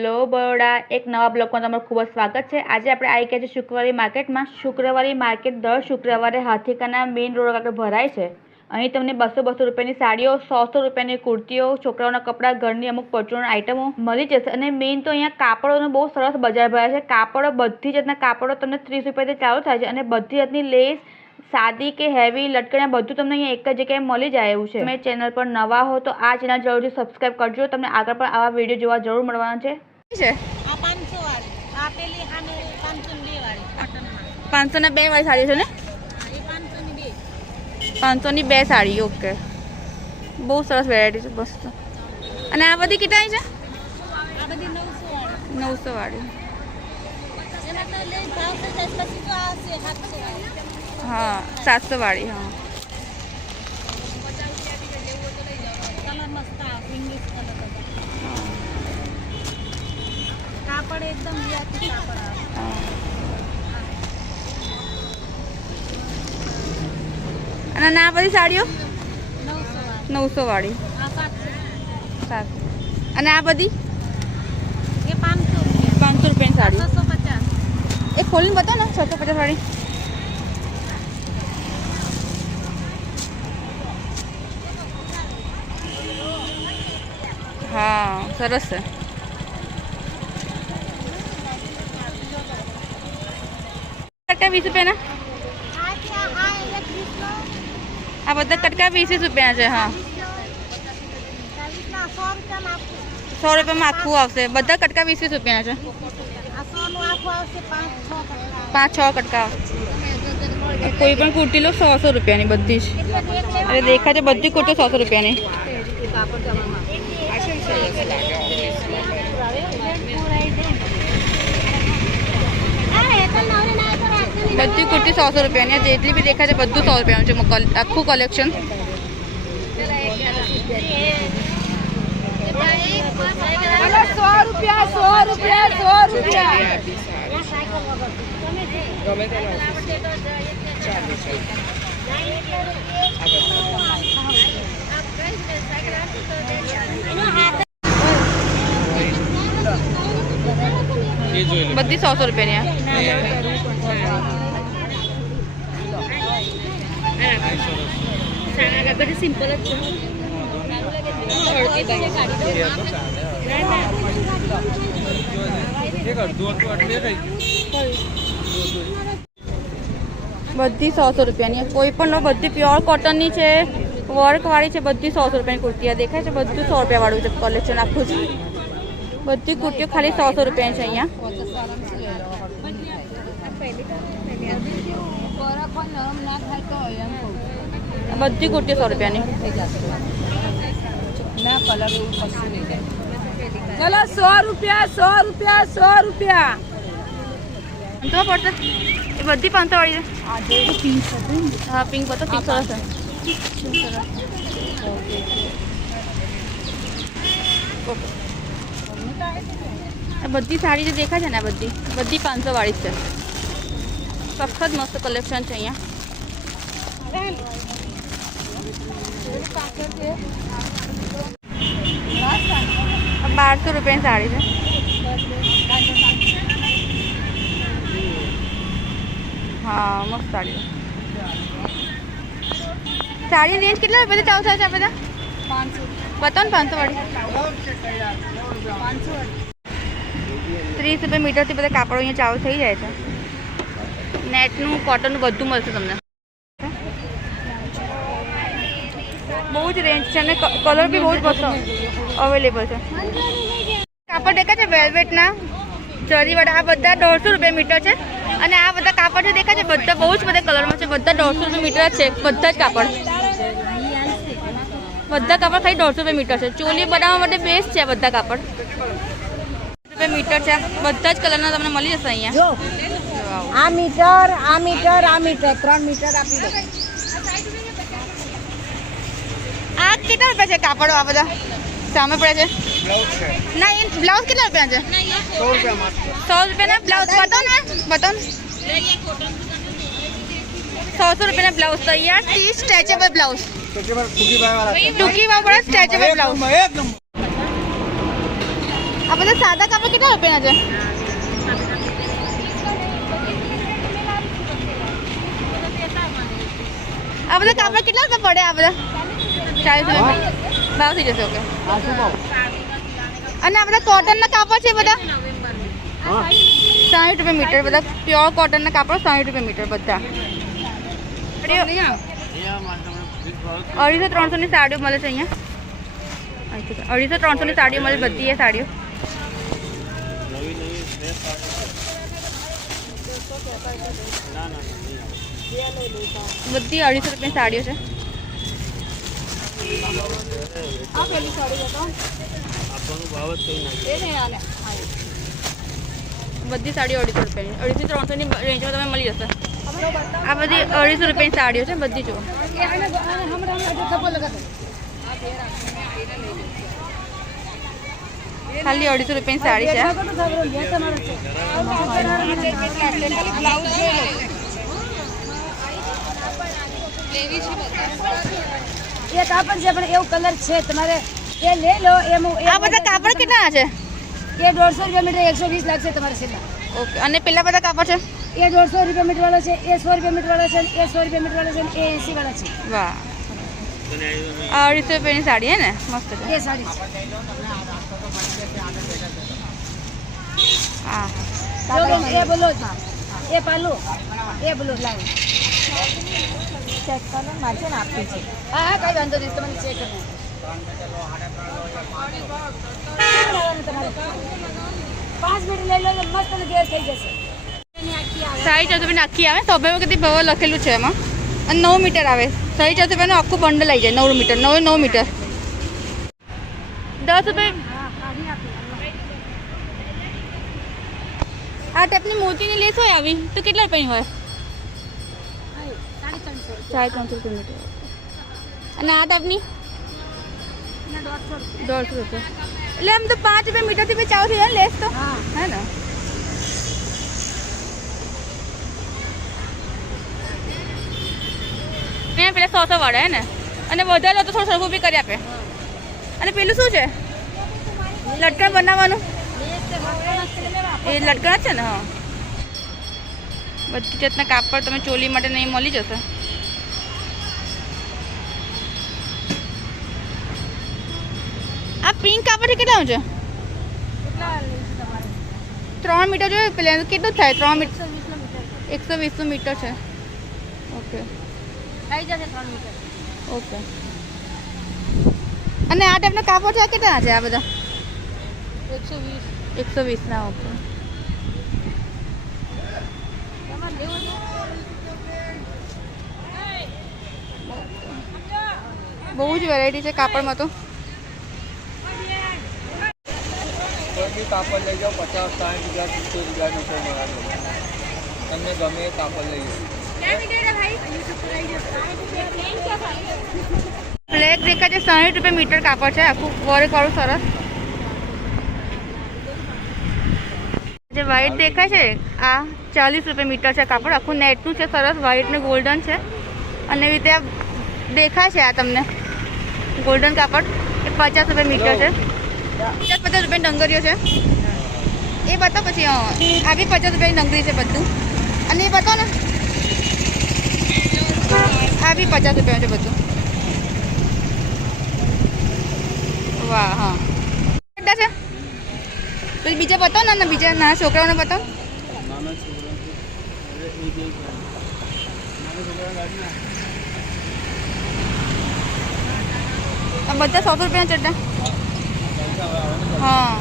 Hello Baroda, એક નવા બ્લોગમાં તમારું ખૂબ જ સ્વાગત છે। આજે આપણે આવી ગયા છે શુક્રવારી માર્કેટમાં। શુક્રવારી માર્કેટ દર શુક્રવારે હાથીકાના મેઇન રોડ આગળ ભરાય છે। અહીં તમને 200 રૂપિયાની સાડીઓ, 100 રૂપિયાની કુર્તીઓ, છોકરાઓના કપડાં, ઘરની અમુક પરચુરણ આઇટમો મળી જશે। અને મેઇન તો અહીંયા કાપડોનો બહુ સરસ બજાર ભરાય છે। કાપડો, બધી જાતના કાપડો તમને 30 રૂપિયાથી ચાલુ થાય છે અને બધી જાતની લેસ, સાદી કે હેવી લટકણિયા બધું તમને અહીંયા એક જ જગ્યાએ મળી જાય એવું છે। તમે ચેનલ પર નવા હો તો આ ચેનલ જરૂરથી સબસ્ક્રાઇબ કરજો। તમને આગળ પણ આવા વિડીયો જોવા જરૂર મળવાના છે। આ 500 વાળી, આ પેલી હાને 502 વાળી કોટનમાં। 502 વાળી સાડી છે ને? હા, એ 502। 502 સાડી, ઓકે। બહુ સરસ વેરાયટી છે, મસ્ત। અને આ બધી કેટલાની છે? આ બધી 900 વાળી। 900 વાળી। એના તો લેસ ભાવ છે, પછી તો આ છે 700 વાળી। હા, 700 વાળી। હા, કલર મસ્ત આવે, ઇંગ્લિશ કલર બધા। કાપડ એકદમ વ્યાજબી કાપડ આવે। અને આ બધી સાડીઓ 900 વાળી। 900 વાળી। આ 700। અને આ બધી એ 500 રૂપિયા। 500 રૂપિયાની સાડી। 650। એ ખોલીને બતાવો ને, 650 વાળી। હા, સરસ છે। કટકા 20 રૂપિયાના? આ છે આ 21 નો। આ બધા કટકા 20 રૂપિયાના છે। હા, 22 ના 100 રૂપિયા માં 100 રૂપિયામાં આખું આવશે। બધા કટકા 20 રૂપિયાના છે। આ 100 નું આખું આવશે 5-6 5-6 કટકા કટકા। આવશે। કોઈ પણ કુર્તી લો 100 રૂપિયાની બધી જ। અરે દેખાય છે બધી કુર્તી 100 રૂપિયાની। બધી કુર્તી 100 રૂપિયાની। જેટલી બી દેખાય છે બધું 100 રૂપિયાનું છે, આખું કલેક્શન। 100 રૂપિયા 100 રૂપિયા 100 રૂપિયા। બધી 100 રૂપિયાની। બધી સિમ્પલ જ બધી 100 રૂપિયાની। કોઈ પણ લો, બધી પ્યોર કોટનની છે, વર્ક વાળી છે, બધી 100 રૂપિયાની કુર્તી દેખાય છે। બધું 100 રૂપિયા વાળું છે કલેક્શન આખું જ। બધી કુર્તીઓ ખાલી 100 રૂપિયાની છે અહીંયા। બધી કુર્તીઓ 100 રૂપિયાની। કલર 100 રૂપિયા 100 રૂપિયા 100 રૂપિયા। તો પડશે એ બધી 500 વાળી છે। હા, પિંક બતો, પિંક સરસ છે। બધી સાડી જે દેખાય છે ને, આ બધી 500 વાળી છે। સખત મસ્ત કલેક્શન છે અહીંયા। 1200 રૂપિયાની સાડી છે। હા, મસ્ત સાડી। સાડી રેન્જ કેટલા રૂપિયાથી ચાલુ થાય છે આ બધા? 500 બતાવો ને 500 વાળી। 30 રૂપિયા મીટરથી બધા કાપડો અહીંયા ચાલુ થઈ જાય છે। નેટનું, કોટનનું બધું મળશે તમને। બહુ જ રેન્જ છે અને કલર બી બહુ જ મસ્ત અવેલેબલ છે। કાપડ દેખાય છે વેલ્વેટના, જરીવાળા। આ બધા 150 રૂપિયા મીટર છે। અને આ બધા કાપડ જે દેખાય છે બધા બહુ જ બધા કલરમાં છે। બધા 150 રૂપિયા મીટર જ છે, બધા જ કાપડ। બધા કાપડ ખાલી 150 રૂપિયા મીટર છે। ચોલી બનાવવા માટે બેસ્ટ છે બધા કાપડ। મીટર છે, બધા જ કલરના તમને મળી જશે અહીંયા। આ મીટર આ મીટર આ મીટર 3 મીટર આપી દો। આ કેટલા રૂપિયા છે કાપડો? આ બધા સામે પડે છે ના, એ બ્લાઉઝ કેટલા રૂપિયા છે? 100 રૂપિયાના બ્લાઉઝ બતાવો ને, બતાવો ને। 100 રૂપિયાના બ્લાઉઝ તૈયાર, 30 સ્ટ્રેચેબલ બ્લાઉઝ। टूकी बाव वाला स्ट्रेचेबल ब्लाउज। આ બધા સાદા કાપડ કેટલા રૂપિયાના છે? આ બધા કાપડ કેટલા રૂપિયા પડે? આ બધા 40 રૂપિયા ભાવ થઈ જશે. ઓકે. અને આ બધા કોટનના કાપડ છે બધા 60 રૂપિયા મીટર. બધા પ્યોર કોટનના કાપડ 60 રૂપિયા મીટર બધા. 250-300 ની સાડીઓ મળે છે અહીંયા. 250-300 ની સાડીઓ મળે. બધી એ સાડીઓ બધી 250 રૂપિયાની સાડીઓ છે. બધી સાડીઓ 250 રૂપિયાની. 250-300 ની રેન્જમાં તમે મળી જશે. આ બધી 250 રૂપિયાની સાડીઓ છે બધી. જુઓ ખાલી 250 રૂપિયાની સાડી છે. એ કાપડ છે પણ એવું કલર છે તમારે એ લઈ લો. આ બધા કાપડ કેટલા છે? એ 150 રૂપિયા મીટર 120 લાગશે તમારે છેલ્લા. ઓકે. અને પેલા બધા કાપડ છે? એ 150 રૂપિયા મીટર વાળા છે, એ 100 રૂપિયા મીટર વાળા છે, એ 100 રૂપિયા મીટર વાળા છે, એ 80 વાળા છે. વાહ. આ 250 રૂપિયાની સાડી હે ને? મસ્ત છે. એ સાડી હા. એ બોલો એ પાલો એ બોલો લાવ ચેક કરો મારે ને આપી છે. હા હા કઈ વાંધો નહીં તમને ચેક કરો. 5 મિનિટ લઈ લો મસ્ત અને ગેર થઈ જશે. 450 રૂપિયાની આખી આવે. તો હવે કદી ભાવ લખેલું છે એમાં. અને 9 મીટર આવે. 450 રૂપિયાનું આખું બંડલ આવી જાય. 9 મીટર 9 મીટર 10 રૂપિયા. આ ટાઈપની મોતીની લેસ હોય આવી તો કેટલા રૂપિયાની હોય? 350 રૂપિયા મીટર. અને આ ટાઈપની 150 રૂપિયા. એટલે આમ તો 5 રૂપિયા મીટરથી બી ચાલુ થઈ જાય લેસ તો. હે ને? અહીંયા પેલા 100 વાળા હે ને? અને વધારે તો થોડું સરખું બી કરી આપે. અને પેલું શું છે? લટકણ બનાવવાનું એ લટકણ છે ને? હા. બધી જાતના કાપડ તમે ચોલી માટે નહીં મળી જશે. આ પિંક કાપડ કેટલાનું છે? 3 મીટર જોઈએ પેલા કેટલું થાય? 3 મીટર 120 મીટર છે. ઓકે થઈ જશે 3 મીટર. ઓકે. અને આ ટાઈપના કાપડ છે કેટલા છે આ બધા? 120 ના. ઓકે. બહુ જ વેરાયટી છે કાપડમાં તો. કોઈ બી કાપડ લઈ જાઓ 50-60 રૂપિયા 70 રૂપિયા તમને ગમે એ કાપડ લઈ જાઓ. બ્લેક દેખાય છે 60 રૂપિયા મીટર કાપડ છે. આખું વર્ક વાળું સરસ. જે વ્હાઈટ દેખાય છે આ 40 રૂપિયા મીટર છે કાપડ. આખું નેટનું છે સરસ. વ્હાઈટ ને ગોલ્ડન છે. અને એવી રીતે દેખાય છે આ તમને ગોલ્ડન કાપડ. એ 50 રૂપિયા મીટર છે. 50 રૂપિયાની ડંગરીઓ છે એ બતાવો. પછી આ બી 50 રૂપિયાની ડંગરી છે બધું. અને એ બતાવો ને આ બી 50 રૂપિયાનું છે બધું. વાહ. હા કેટલા છે? પછી બીજા બતાવો ને બીજા નાના છોકરાઓને બતાવો. નાના છોકરા આ બધા 100 રૂપિયાના ચડ્ડા. હા.